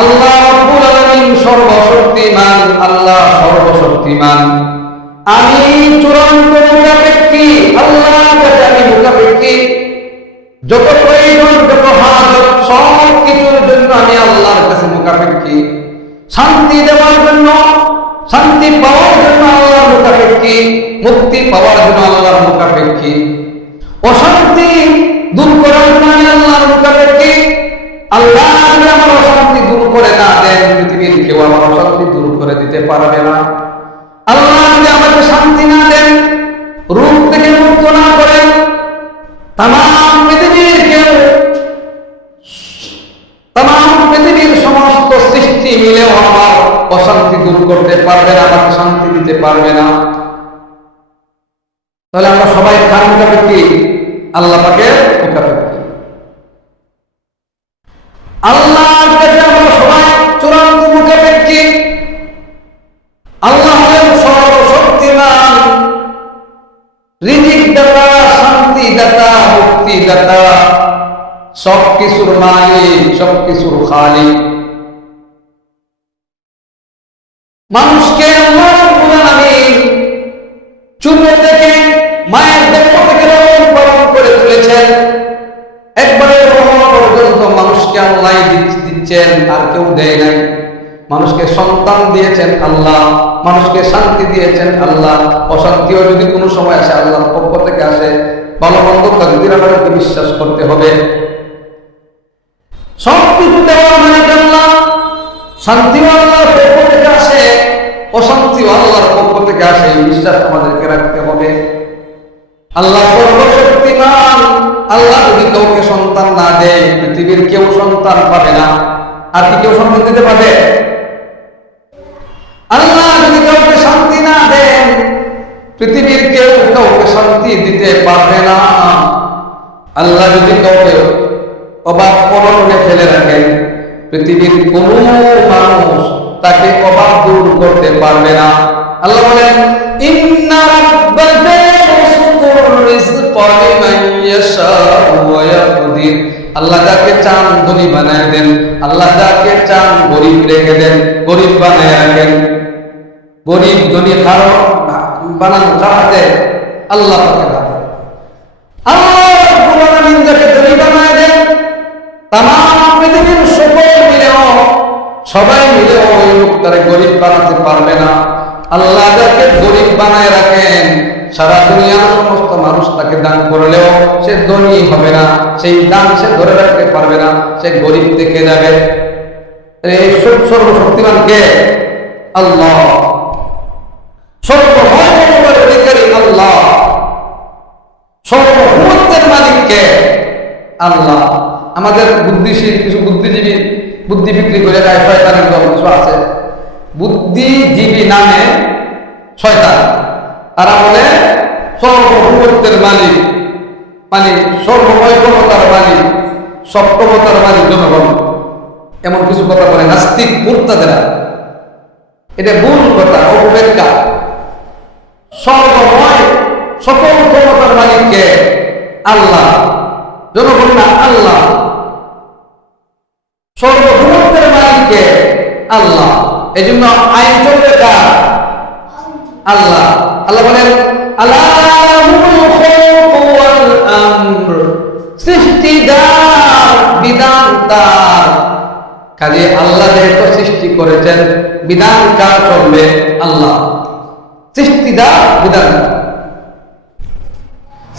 আল্লাহ রব্বুল আলামিন সর্বশক্তিমান, আল্লাহ সর্বশক্তিমান। আমি চূড়ান্ত মুখাপেক্ষী আল্লাহ কাছে আমি মুখাপেক্ষী। যত প্রয়োজন, যত হাজত, সব কিছুর জন্য আমি আল্লাহর কাছে মুখাপেক্ষী। শান্তি দেওয়ার জন্য, শান্তি পাওয়ার জন্য আল্লাহর মুখাপেক্ষী। মুক্তি পাওয়ার জন্য আল্লাহর মুখাপেক্ষী। অশান্তি দূর করার জন্য আমি আল্লাহর মুখাপেক্ষী। আল্লাহ আমার অশান্তি করে না, দেন পৃথিবীর কেউ আমার অশান্তি দূর করে দিতে পারবে না। আল্লাহ যদি আমাকে শান্তি না দেন, রূপ থেকে মুক্ত না করেন তাম পৃথিবীর কেউ তাম পৃথিবীর সমস্ত সৃষ্টি মিলেও আমার অশান্তি দূর করতে পারবে না, আমাকে শান্তি দিতে পারবে না। তাহলে আমরা সবাই কার আল্লাহ পাকে আল্লাহর দাতা, মুক্তি দাতা। সব কিছুর মালিক সব কিছুর খালিক। মানুষকে একবারে মানুষকে দিচ্ছেন, আর কেউ দেয় নাই। মানুষকে সন্তান দিয়েছেন আল্লাহ, মানুষকে শান্তি দিয়েছেন আল্লাহ। অশান্তিও যদি কোনো সময় আসে আল্লাহর পক্ষ থেকে আসে ভালো মন্দ তাদের আমাদেরকে বিশ্বাস করতে হবে। দেওয়ার মালিক আল্লাহ? শান্তিও আল্লাহর পক্ষ থেকে আসে আল্লাহর পক্ষ থেকে আসে, এই বিশ্বাস আমাদেরকে রাখতে হবে। আল্লাহ সর্বশক্তিমান, আল্লাহ যদি কাউকে সন্তান না দেয়, পৃথিবীর কেউ সন্তান পাবে না। আর কি কেউ সন্তান দিতে পারবে? আল্লাহ পৃথিবীর কেউ কাউকে শান্তি দিতে পারবে না। আল্লাহ যদি কাউকে অবাক পরনে ফেলে রাখেন, পৃথিবীর কোন মানুষ তাকে অবাক দূর করতে পারবে না। আল্লাহ বলেন আল্লাহ যাকে চান ধনী বানায় দেন, আল্লাহ যাকে চান গরিব রেখে দেন, গরিব বানায় রাখেন। গরিব ধনী কারও বানান হাতে আল্লাহ আল্লাহ যাকে বানায় দেন সবাই মিলেও ওই লোকটারে গরিব বানাতে পারবে না। আল্লাহ যাকে গরিব বানায় রাখেন, সারা দুনিয়ার সমস্ত মানুষ তাকে দান করলেও সে ধনী হবে না, সেই দান সে ধরে রাখতে পারবে না, সে গরিব থেকে যাবে এই সর্বশক্তিমান কে? আল্লাহ সর্বময় ক্ষমতার অধিকারী আল্লাহ সর্বভূতের মালিক কে আল্লাহ। আমাদের বুদ্ধিশীল কিছু বুদ্ধিজীবী বুদ্ধি বিক্রি করে দেয় শয়তানের দল, কিছু আছে। বুদ্ধিজীবী নামে শয়তান। তারা বলে সর্বভূতের মালিক মানে সর্বময় ক্ষমতার মালিক সব ক্ষমতার মালিক জনগণ। এমন কিছু কথা বলে নাস্তিক মূর্তাদেরা। এটা ভুল কথা, অপব্যাখ্যা। সর্বময় সকল ক্ষমতার মালিককে আল্লাহ। জনগণ আল্লাহ। সর্বভূতের মালিককে আল্লাহ। এই জন্য আইন চলবে কার? আল্লাহ। আল্লাহ বলেন সৃষ্টিদার বিধান কাজে আল্লাহ যেহেতু সৃষ্টি করেছেন, বিধান কার চলবে? আল্লাহ। সৃষ্টিদার বিধান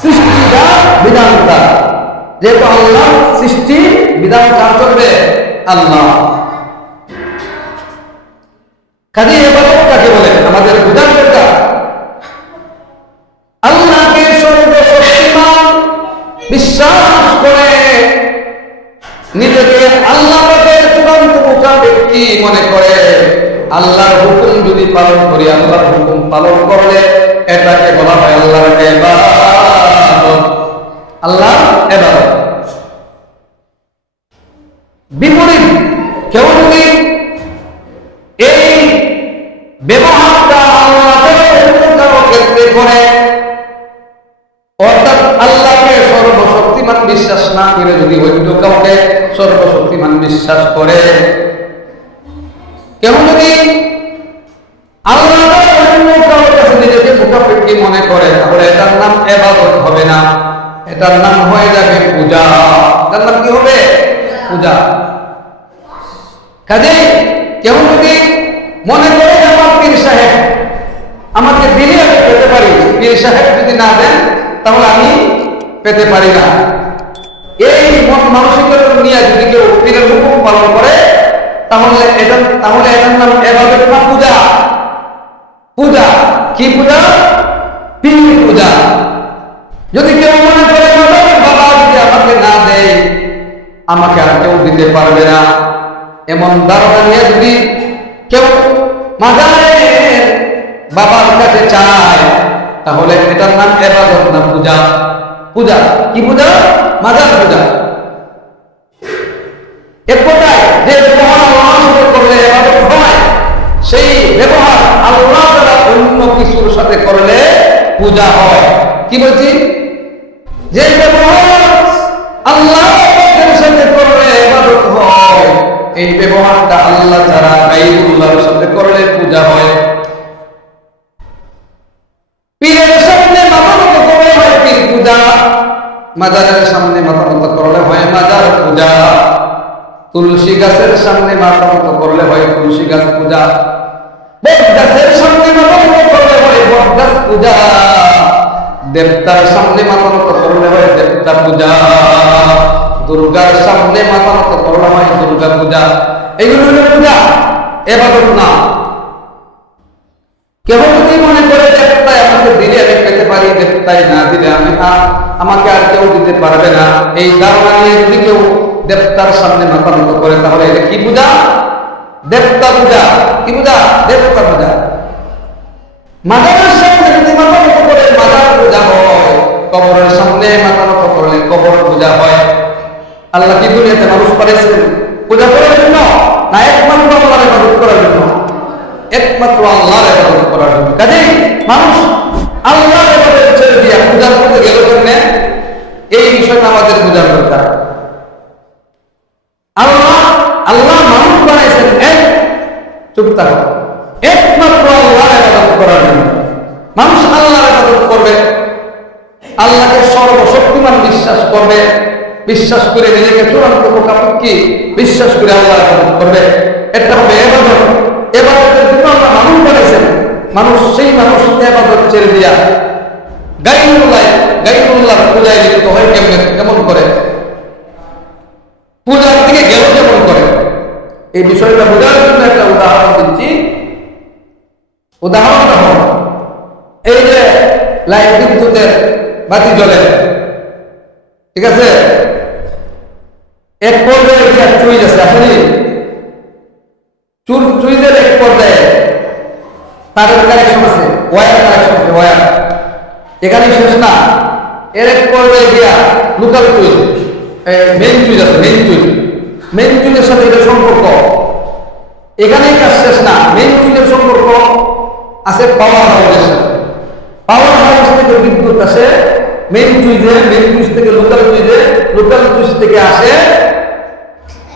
সৃষ্টিদার বিধান যেহেতু আল্লাহ সৃষ্টি, বিধান কার চলবে? আল্লাহ। কাজে এবার কাকে বলে? আমাদের বিধান কোনটা আল্লাহকে সর্বশক্তিমান বিশ্বাস করে নিজেকে আল্লাহ চূড়ান্ত ব্যক্তি মনে করে? আল্লাহর হুকুম যদি পালন করি, আল্লাহর হুকুম পালন করলে এটাকে বলা হয় আল্লাহর আল্লাহ বিশ্বাস করে। কেউ যদি নিজেকে মনে করে, তাহলে এটার নাম এবাদত হবে না। এটার নাম হয়ে যাবে পূজা। নাম কি হবে? পূজা। কাজে কেউ যদি মনে করে আমার পীর সাহেব আমাকে দিলে আমি পেতে পারি, পীর সাহেব যদি না দেন, তাহলে আমি পেতে পারি না। এই মন মানসিকতা নিয়ে যদি কেউ পীরের হুকুম পালন করে, তাহলে এটা তাহলে এটার নাম এভাবে পূজা। পূজা। কি পূজা? পীর পূজা। যদি কেউ মনে করে বাবা যদি আমাকে না দেয়, আমাকে আর কেউ দিতে পারবে না। এমন ধারণা নিয়ে যদি কেউ মাদারের বাবার কাছে চায়, তাহলে এটার নাম এবাদত না পূজা। পূজা। কি পূজা? মাদার পূজা এক কথায় যে ব্যবহার আল্লাহর সাথে করলে এবাদত হয় সেই ব্যবহার আল্লাহ দ্বারা অন্য কিছুর সাথে করলে পূজা হয় কি বলছি? যে ব্যবহার সাথে করলে হয়, এই ব্যবহারটা আল্লাহ ছাড়া গাইবুল্লাহর সাথে করলে পূজা হয়। মাজারের সামনে মাথা মতো করলে হয় মাজার পূজা, তুলসী গাছের সামনে মাথা মতো করলে হয় তুলসী গাছ পূজা গাছের সামনে মাথা মতো করলে হয় বট গাছ পূজা। দেবতার সামনে মাথা মতো করলে হয় দেবতা পূজা। দুর্গার সামনে মাথা মতো করলে হয় দুর্গা পূজা। এগুলো হলো পূজা, এবাদত না। কেউ যদি মনে করে দেবতায় আমাকে দিলে আমি পেতে পারি, দেবতায় না দিলে আমি আমাকে আর কেউ দিতে পারবে না। এই ধারণা নিয়ে যদি কেউ দেবতার সামনে মাথা নত করে, তাহলে এটা কি পূজা? দেবতা পূজা। কি পূজা? দেবতা পূজা। মাদারের কবরের সামনে মাথা নত করলে কবর পূজা হয়। আল্লাহ কি দুনিয়াতে মানুষ পাঠিয়েছেন পূজা করার জন্য? না একমাত্র আল্লাহর ইবাদত করার জন্য? একমাত্র আল্লাহর ইবাদত করার জন্য। কাজেই মানুষ আল্লাহর ইবাদত ছেড়ে দিয়ে পূজার করতে গেল কেন এই বিষয়টা আমাদের বোঝার দরকার। আল্লাহ আল্লাহ মানুষ বানাইছেন এক চুপ থাকো একমাত্র আল্লাহর ইবাদত করার জন্য। মানুষ করবে আল্লাহকে সর্বশক্তিমান বিশ্বাস করবে। বিশ্বাস করে নিজেকে চূড়ান্ত মোকাপক্ষি বিশ্বাস করে আল্লাহ করবে। এটা হবে এবাদত। এবাদতের জন্য আল্লাহ মানুষ বানিয়েছেন। মানুষ সেই মানুষ এবাদত ছেড়ে দিয়া গাইনুল্লাহ গাইনুল্লাহ পূজায় লিপ্ত হয় কেমন? কেমন করে? পূজার দিকে গেল কেমন করে? এই বিষয়টা বোঝার জন্য একটা উদাহরণ দিচ্ছি। উদাহরণটা হল, এই যে বাতি জ্বলে। ঠিক আছে? এক পর্যায়ে কি একটা চুইজ আছে আসলে চুর চুইজের এক পর্যায়ে তারের কানেকশন আছে ওয়ার কানেকশন আছে ওয়ার এখানে শেষ না। এর এক পর্যায়ে গিয়া লোকাল চুইজ মেন চুইজ আছে মেইন চুইজ মেইন চুইজের সাথে এটা সম্পর্ক। এখানেই কাজ শেষ না। মেইন চুইজের সম্পর্ক আছে পাওয়ার হাউসের সাথে। পাওয়ার হাউস থেকে বিদ্যুৎ আসে মেইন চুইজে মেইন চুইজ থেকে লোকাল চুইজে লোকাল চুইজ থেকে আসে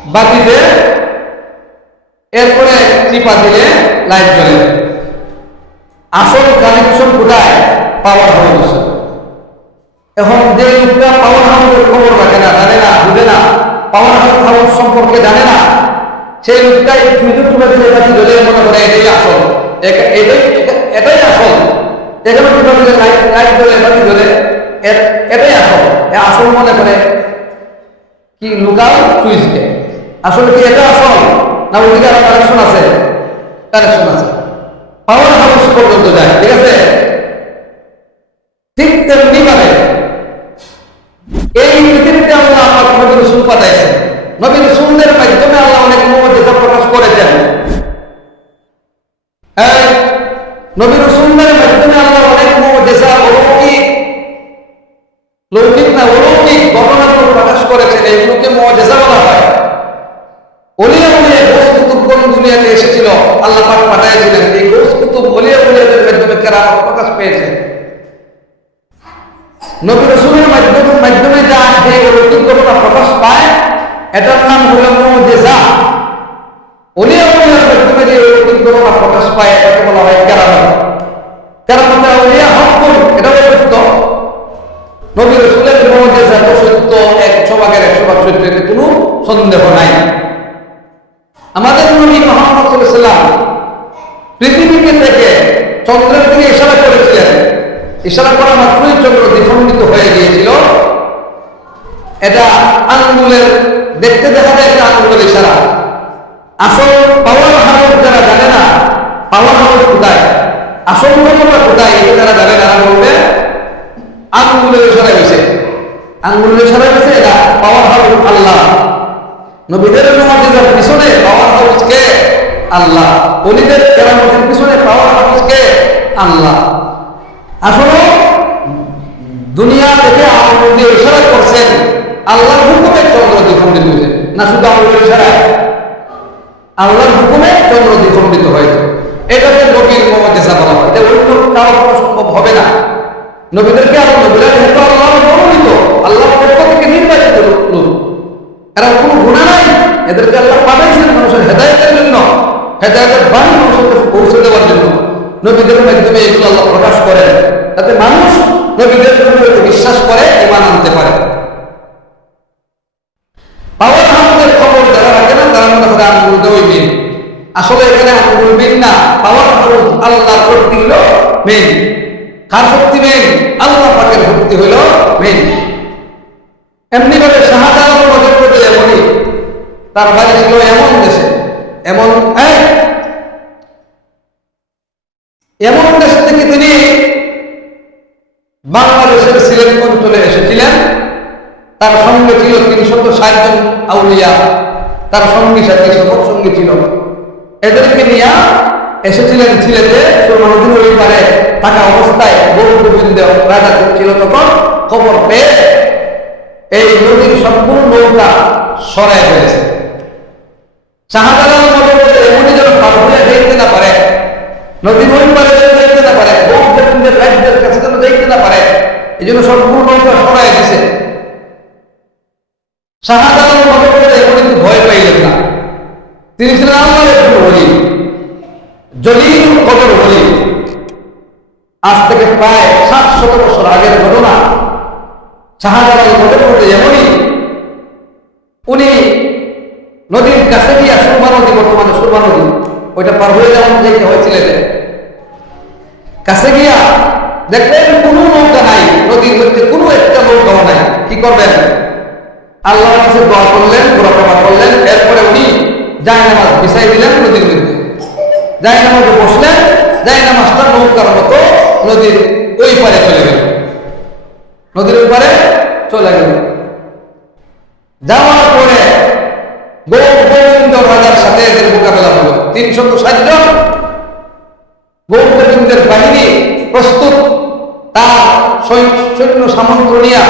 বাতিতে এরপরে টিপা দিলে লাইট জ্বলে। আসল কানেকশন কোথায়? পাওয়ার হাউসের সাথে এখন যে লোকটা পাওয়ার হাউসের খবর রাখে না, জানে না, বুঝে না, পাওয়ার হাউস সম্পর্কে জানে না, সেই লোকটা এই চুইজে তুলে দিলে বাতি জ্বলে, মনে করে এটাই আসল। এটাই এটা- এটাই আসল। এখানে লাইট লাইট জ্বলে, বাতি জ্বলে। এটাই আসল। আসল মনে করে কি লোকাল চুইজকে আসলে কি এটা আসল? না ওদিকে আরও কানেকশন আছে? কানেকশন আছে। পাওয়ার হাউস পর্যন্ত যায়, ঠিক আছে? ঠিক তেমনি ভাবে এই পৃথিবীতে আল্লাহ আমার নবী রসুল পাঠাইছেন। নবী রসুলদের মাধ্যমে আল্লাহ অনেক মর্যাদা প্রকাশ করেছেন। হ্যাঁ নবী রসুলদের মাধ্যমে আল্লাহ অনেক মর্যাদা অলৌকিক লৌকিক না অলৌকিক ঘটনাগুলো প্রকাশ করেছেন এগুলোকে মর্যাদা বলা হয় অলিয়া বলিয়া গোস কুতুব কোন দুনিয়াতে এসেছিল আল্লাহ পাক পাঠাইছিলেন এই গোস কুতুব অলিয়া বলিয়াদের মাধ্যমে কেরামত প্রকাশ পেয়েছে নবী রসুলের মাধ্যমে মাধ্যমে যা যে অলৌকিক ঘটনা প্রকাশ পায়, এটার নাম হল মুজিজা অলিয়া বলিয়ার মাধ্যমে যে প্রকাশ পায়, এটাকে বলা হয় কেরামত। কেরামতে অলিয়া হক এটাও সত্য। নবী রসুলের একশো ভাগের একশো ভাগ সত্য এতে কোনো সন্দেহ নাই। আমাদের নবী মোহাম্মদ সাল্লাম পৃথিবীকে থেকে চন্দ্রের দিকে ইশারা করেছিলেন। ইশারা করা মাত্রই চন্দ্র দ্বিখণ্ডিত হয়ে গিয়েছিল। এটা আঙ্গুলের, দেখতে দেখা যায় একটা আঙ্গুলের ইশারা। আসল পাওয়ার হাউস যারা জানে না, পাওয়ার হাউস কোথায়? আসল ঘটনা কোথায়, এটা যারা জানে তারা বলবে, আঙ্গুলের ইশারা হয়েছে। আঙ্গুলের ইশারা হয়েছে এটা পাওয়ার হাউস আল্লাহ। নবীদের মুআজিজার পিছনে পাওয়ার হাউস কে? আল্লাহ। অলিদের কেরামতের পিছনে পাওয়ার হাউস কে? আল্লাহ। আসলে দুনিয়া থেকে আঙ্গুল দিয়ে ইশারা করছেন, আল্লাহর হুকুমে চন্দ্র দ্বিখণ্ডিত হয়েছে না শুধু আঙ্গুলের ইশারায় আল্লাহর হুকুমে চন্দ্র দ্বিখণ্ডিত হয়েছে এটাকে নবীর মমতেজা বলা হয়। এটা অন্য কারও করা সম্ভব হবে না। নবীদেরকে আর নবীরা যেহেতু আল্লাহ মনোনীত আল্লাহর পক্ষ থেকে নির্বাচিত লোক। এরা কোনো গুণা নাই। এদেরকে আল্লাহ পাঠাইছেন মানুষের হেদায়তের জন্য। হেদায়তের বাণী মানুষের পৌঁছে নবীদের মাধ্যমে এগুলো আল্লাহ প্রকাশ করেন। যাতে মানুষ নবীদের বিশ্বাস করে ইমান আনতে পারে। হাউসের খবর যারা রাখে না, তারা মনে করে আসলে এখানে আঙ্গুল মেন না মেন কার শক্তি মেন আল্লাহ পাকের শক্তি হলো মেন এমনি ভাবে করতে এমনই। তার বাড়ি ছিল এমন দেশে। এমন এক এমন দেশ থেকে তিনি বাংলাদেশের সিলেট অঞ্চলে এসেছিলেন। তার সঙ্গে ছিল তিনশত ষাট জন আউলিয়া। তার সঙ্গী সাথী সবক সঙ্গী ছিল। এদেরকে নিয়ে এসেছিলেন সিলেটে। সুরমানদীর ওই পারে থাকা অবস্থায় গৌর গোবিন্দ রাজা ছিল তখন। খবর পেয়ে এই নদীর সম্পূর্ণ নৌকা সরাই হয়েছে শাহজালাল মদনের এমনই যেন না পারে। নদীর ওই পারে যেন দেখতে না পারে। গোবিন্দের রাজ্যের কাছে যেন দেখতে না পারে। এই জন্য সম্পূর্ণ নৌকা সরাই দিছে। শাহজালাল মদনের এমন কিন্তু ভয় পাইলেন না। তিনি ছিলেন আল্লাহর বলি জলিল কদর বলি আজ থেকে প্রায় সাত শত বছর আগের ঘটনা, শাহজালাল মদের মধ্যে এমনই। উনি নদীর কাছে গিয়া সুরমা নদী, বর্তমানে সুরমা নদী। ওইটা পার হয়ে যাওয়ার যেতে হয়েছিলেন কাছে গিয়া দেখলেন কোনো নৌকা নাই, নদীর মধ্যে কোনো একটা নৌকাও নাই। কি করবেন? আল্লাহর কাছে দোয়া করলেন গোড়াপড়া করলেন, এরপরে উনি জায় নামাজ বিছাই দিলেন নদীর মধ্যে। জায় নামাজে বসলেন জায় নামাজটা নৌকার মতো নদীর ওই পারে চলে গেল। নদীর ওই পারে চলে গেল। যাওয়ার পরে গোবিন্দ রাজার সাথে এদের মোকাবেলা হলো তিনশত ষাট জন গোবিন্দের বাহিনী প্রস্তুত, তার সৈন্য সামন্ত নিয়ে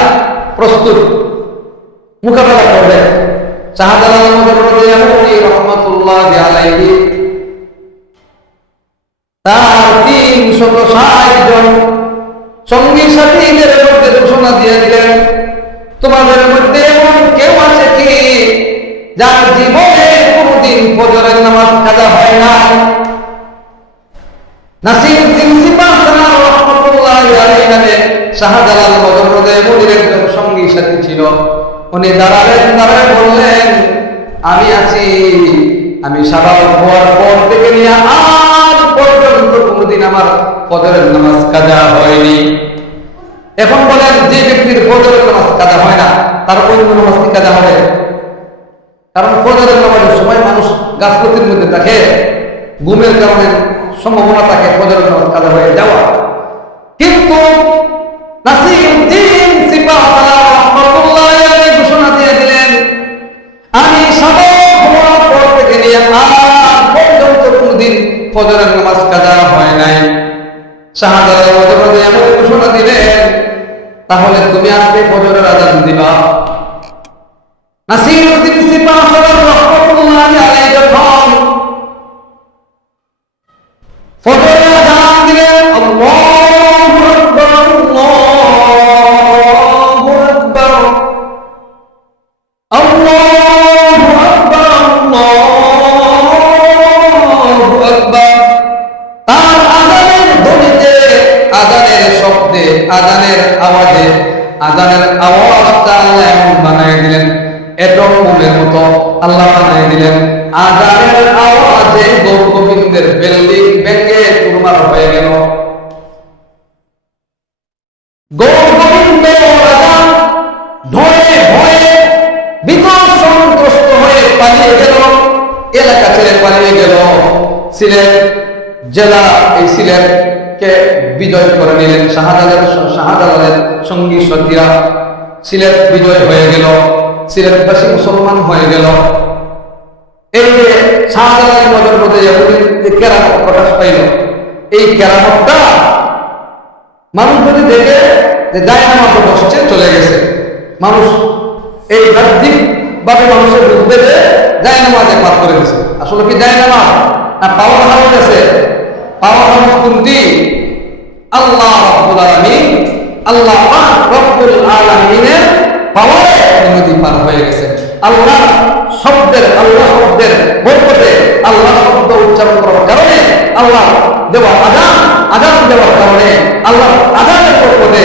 প্রস্তুত। মোকাবেলা করবে তোমাদের মধ্যে এমন কেউ আছে কি যার জীবনে কোনদিন ফজরের নামাজ কাজা হয় না। নাসির সিং সিপাহসানা রহমতুল্লাহ আলাইহি শাহজালাল মজরুদে মুদির একজন সঙ্গী সাথী ছিল। উনি দাঁড়ালেন দাঁড়ায় বললেন, আমি আছি। আমি সারা হওয়ার পর থেকে নিয়ে আজ পর্যন্ত কোনোদিন আমার ফজরের নামাজ কাজা হয়নি। এখন বলেন, যে ব্যক্তির ফজরের নামাজ কাজা হয় না, তার অন্য নামাজ কাজা হবে? কারণ ফজরের নামাজের সময় মানুষ গাছপতির মধ্যে থাকে, ঘুমের কারণে সম্ভাবনা থাকে ফজরের নামাজ কাজা হয়ে যাওয়া। কিন্তু ঘোষণা দিয়ে দিলেন, আমি ফজরের হয় নাই। ঘোষণা তাহলে তুমি আজকে ফজরের আজান দিবা। নাসিরুদ্দিন সিপাহসালা রহমাতুল্লাহ আলাইহি যখন ফজরের আল্লাহ বানিয়ে দিলেন। আজানের আওয়াজে গৌর গোবিন্দের বিল্ডিং ভেঙে চুরমার হয়ে গেল। বিপদগ্রস্ত হয়ে পালিয়ে এলাকা ছেড়ে পালিয়ে গেল। সিলেট জেলা এই সিলেটকে বিজয় করে নিলেন শাহজালালের শাহজালালের সঙ্গী সতীরা সিলেট বিজয় হয়ে গেল। সিলেটবাসী মুসলমান হয়ে গেল। এই যে শাহজালালের নজর মধ্যে যে কেরামত প্রকাশ পাইল, এই কেরামতটা মানুষ যদি দেখে যে মাত্র বসছে, চলে গেছে। মানুষ এই বাহ্যিক ভাবে মানুষের বুঝবে যে মাঝে পার করে গেছে আসলে কি যায় না পাওয়ার হাউস আছে? পাওয়ার হাউস কোনটি? আল্লাহ আল্লাহ রব্বুল আলামিনের পাওয়ারে নদী পার হয়ে গেছে। আল্লাহ শব্দের আল্লাহ শব্দের বরকতে আল্লাহ শব্দ উচ্চারণ করার কারণে আল্লাহ দেওয়া আজান আজান দেওয়ার কারণে আল্লাহ আজানের বরকতে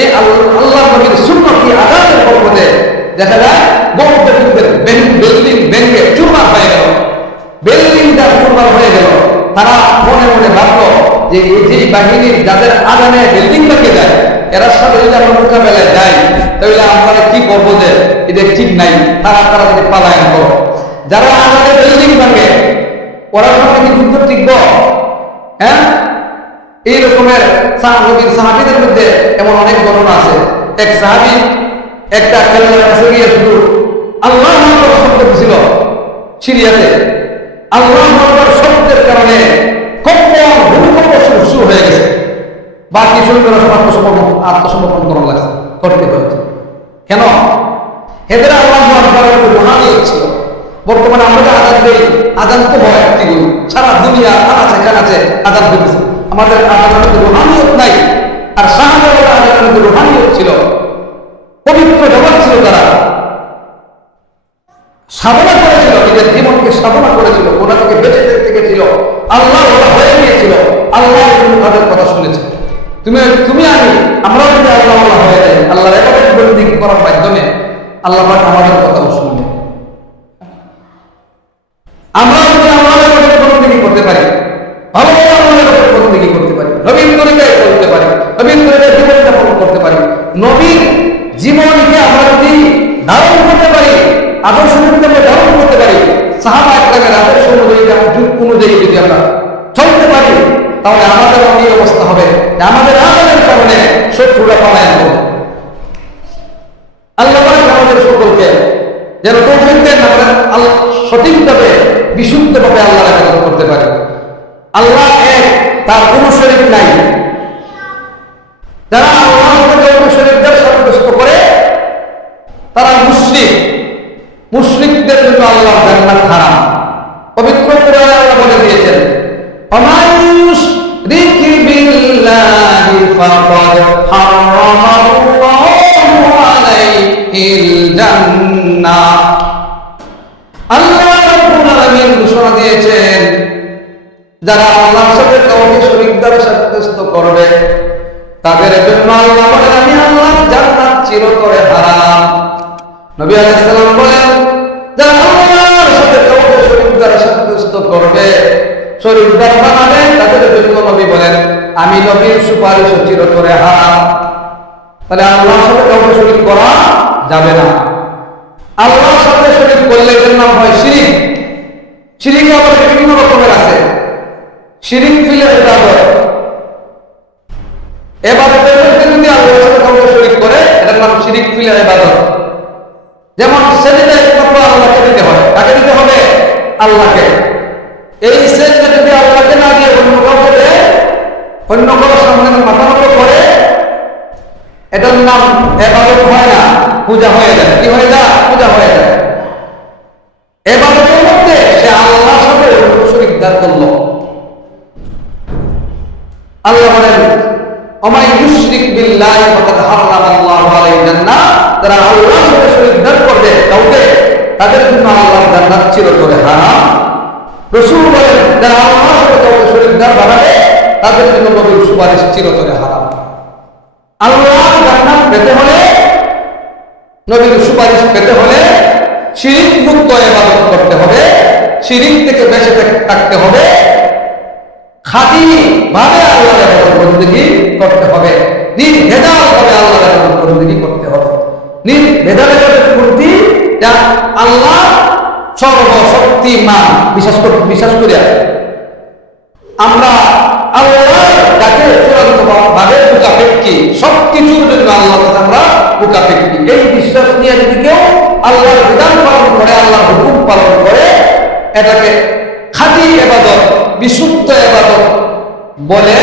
এই আল্লাহ আল্লাহ নবীর সুন্নতি আজানের বরকতে দেখা যায় বৌদ্ধ বিল্ডিং ভেঙে চুরমার হয়ে গেল। বিল্ডিংটা চুরমার হয়ে গেল, তারা মনে মনে ভাবলো যে এই যে বাহিনীর যাদের আদানে বিল্ডিং ভেঙে যায়, এরা সাথে যদি আমরা মোকাবেলায় যাই তাহলে আমরা কি করব যে এটা ঠিক নাই, তারা তারা যদি পালায়ন করো। যারা আদানে বিল্ডিং ভাঙে ওরা কি যুদ্ধ টিকবো হ্যাঁ? এই রকমের নবীর সাহাবিদের মধ্যে এমন অনেক ঘটনা আছে। এক সাহাবি একটা খেলার কাছে গিয়ে শুধু আল্লাহ শব্দ ছিল সিরিয়াতে। আল্লাহ শব্দের কারণে শুরু শুরু হয়ে গেছে। বাকি শরীরের সব আত্মসমর্পণ আত্মসমর্পণ করা লাগছে, করতে হয়েছে। কেন? এদের আল্লাহ আকবরের রুহানিয়ত ছিল বর্তমানে আমরা আজাদ দিই আজান তো হয় কি সারা দুনিয়া আনাচে কানাচে আজাদ দিতেছে আমাদের আজানের মধ্যে রুহানিয়ত নাই। আর শাহজালাল আজানের মধ্যে রুহানিয়ত ছিল। পবিত্র জগৎ ছিল তারা। সাধনা করেছিল, নিজের জীবনকে সাধনা করেছিল ওনা থেকে বেঁচে থেকে ছিল আল্লাহ ওরা হয়ে গিয়েছিল। আল্লাহ তাদের কথা শুনেছে। তুমি তুমি আমি, আমরাও যদি আল্লাহ আল্লাহ হয়ে যাই, আল্লাহর এবারে করার মাধ্যমে আল্লাহ পাক আমাদের কথাও শুনবে। আমরা যদি আমাদের বন্দি করতে পারি, ভালো আমাদের করতে পারি নবীন তরিকায় চলতে পারি নবীন তরিকায় জীবন যাপন করতে পারি। নবীন জীবনকে আমরা যদি ধারণ করতে পারি, আদর্শ যদি ধারণ করতে পারি, সাহাবা একরামের আদর্শ অনুযায়ী যুগ অনুযায়ী যদি আমরা চলতে পারি, তাহলে আমাদের এই অবস্থা হবে। আমাদের আমাদের কারণে শত্রুরা পলায়ন আল্লাহ আমাদের সকলকে যেন তৌফিক দেন, আমরা আল্লাহ সঠিকভাবে, বিশুদ্ধভাবে আল্লাহর আবেদন করতে পারি। আল্লাহ এক, তার কোনো শরীর নাই। যারা আল্লাহ শরীরদের সাব্যস্ত করে, তারা মুসলিম মুসলিমদের জন্য আল্লাহ জান্নাত হারাম। পবিত্র কোরআনে আল্লাহ বলে দিয়েছেন অমায়ুস বিল্লাহি ফাকাদ হারামাল্লাহু আলাইহিল জান্নাহ আল্লাহ রাব্বুল আলামিন ঘোষণা দিয়েছেন যারা আল্লাহর সাথে কাউকে শরীক দ্বারা সাব্যস্ত করবে তাদের জন্য আল্লাহ বলেন আমি আল্লাহ জান্নাত চিরতরে হারাম নবী আলাইহিস সালাম বলেন যারা আল্লাহর সাথে কাউকে শরীক দ্বারা সাব্যস্ত করবে শরীক দ্বারা বানাবে তাদের জন্য নবী বলেন আমি নবীর সুপারিশ চিরতরে হারাম। তাহলে আল্লাহর সাথে কাউকে শরীক করা যাবে না। আল্লাহর সাথে শরীক করলে এর নাম হয় শিরিক। শিরিক আবার বিভিন্ন রকমের আছে। শিরিক ফিলে ইবাদত। এবাদতের মধ্যে যদি আল্লাহর সাথে কাউকে শরীক করে, এটার নাম শিরিক ফিলে ইবাদত। যেমন সেজদা একমাত্র আল্লাহকে দিতে হয়। কাকে দিতে হবে? আল্লাহকে। এই সেজদা যদি আল্লাহকে না দিয়ে অন্য কাউকে অন্য কারও সামনে মাথা নত করে, এটার নাম এবাদত হয় না, পূজা হয়ে যায়। কি হয়ে যায়? পূজা হয়ে যায়। এবাদতের মধ্যে সে আল্লাহর সাথে দান করল। আল্লাহ বলেন, অমাই ইউশরিক বিল্লাহি ফাকাদ হারামাল্লাহু আলাইহি জান্নাহ। যারা আল্লাহর সাথে শরীক দান করবে। কাউকে? তাদের জন্য আল্লাহ জান্নাত চিরতরে হারাম। রাসূল বলেন, যারা আল্লাহর সাথে কাউকে শরীক দান বানাবে তাদের জন্য নবীর সুপারিশ চিরতরে হারাম। আল্লাহ জান্নাত পেতে হলে, নবীর সুপারিশ পেতে হলে শিরিক মুক্ত ইবাদত করতে হবে, শিরিক থেকে বেঁচে থাকতে হবে। খাঁটি ভাবে আল্লাহর বন্দেগী করতে হবে। নির্ভেজাল ভাবে আল্লাহর বন্দেগী করতে হবে। নির্ভেজাল ইবাদত করতে যা আল্লাহ সর্বশক্তিমান, বিশ্বাস বিশ্বাস করি আমরা আল্লাহ আল্লাহ আমরা বিশ্বাস বিধান পালন করে এটাকে বিশুদ্ধ এবাদত বলে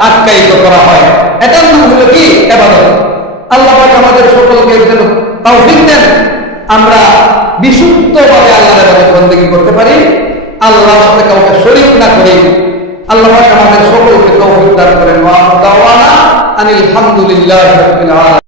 আখ্যায়িত করা হয়। এটার নাম হলো কি? আল্লাহ আমাদের সকলকে তৌফিক দেন। আমরা বিশুদ্ধভাবে আল্লাহর এবাদত করতে পারি। আল্লাহর সাথে কাউকে না করি। আল্লাহ পাক আমাদের সকলকে তৌফিক দান করেন ওয়া দাওয়ানা আনিল হামদুলিল্লাহি রাব্বিল আলামিন